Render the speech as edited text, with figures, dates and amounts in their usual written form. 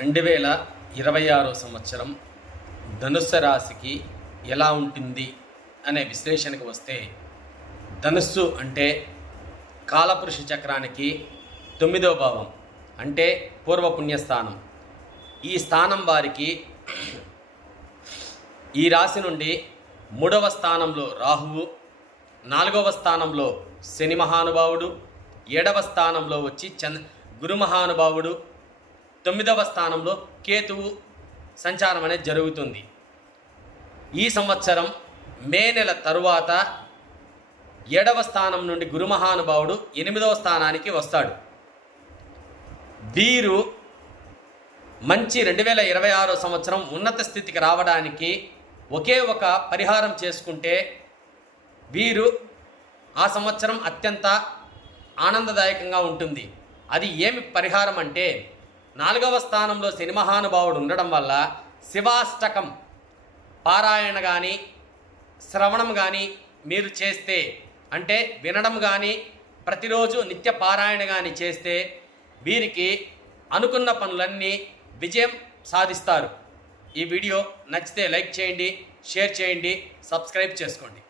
2026 సంవత్సరం ధనుస్సు రాశికి ఎలా ఉంటుంది అనే విశ్లేషణకు వస్తే, ధనుస్సు అంటే కాలపురుష చక్రానికి 9వ భావం, అంటే పూర్వపుణ్యస్థానం. ఈ స్థానం వారికి ఈ రాశి నుండి 3వ స్థానంలో రాహువు, 4వ స్థానంలో శని మహానుభావుడు, 7వ స్థానంలో వచ్చి గురు మహానుభావుడు, 9వ స్థానంలో కేతువు సంచారం అనేది జరుగుతుంది. ఈ సంవత్సరం మే నెల తరువాత 7వ స్థానం నుండి గురు మహానుభావుడు 8వ స్థానానికి వస్తాడు. వీరు మంచి 2026 సంవత్సరం ఉన్నత స్థితికి రావడానికి ఒకే ఒక పరిహారం చేసుకుంటే వీరు ఆ సంవత్సరం అత్యంత ఆనందదాయకంగా ఉంటుంది. అది ఏమి పరిహారం అంటే, 4వ స్థానంలో శని మహానుభావుడు ఉండడం వల్ల శివాష్టకం పారాయణ కానీ శ్రవణం కానీ మీరు చేస్తే, అంటే వినడం కానీ ప్రతిరోజు నిత్య పారాయణ కానీ చేస్తే వీరికి అనుకున్న పనులన్నీ విజయం సాధిస్తారు. ఈ వీడియో నచ్చితే లైక్ చేయండి, షేర్ చేయండి, సబ్స్క్రైబ్ చేసుకోండి.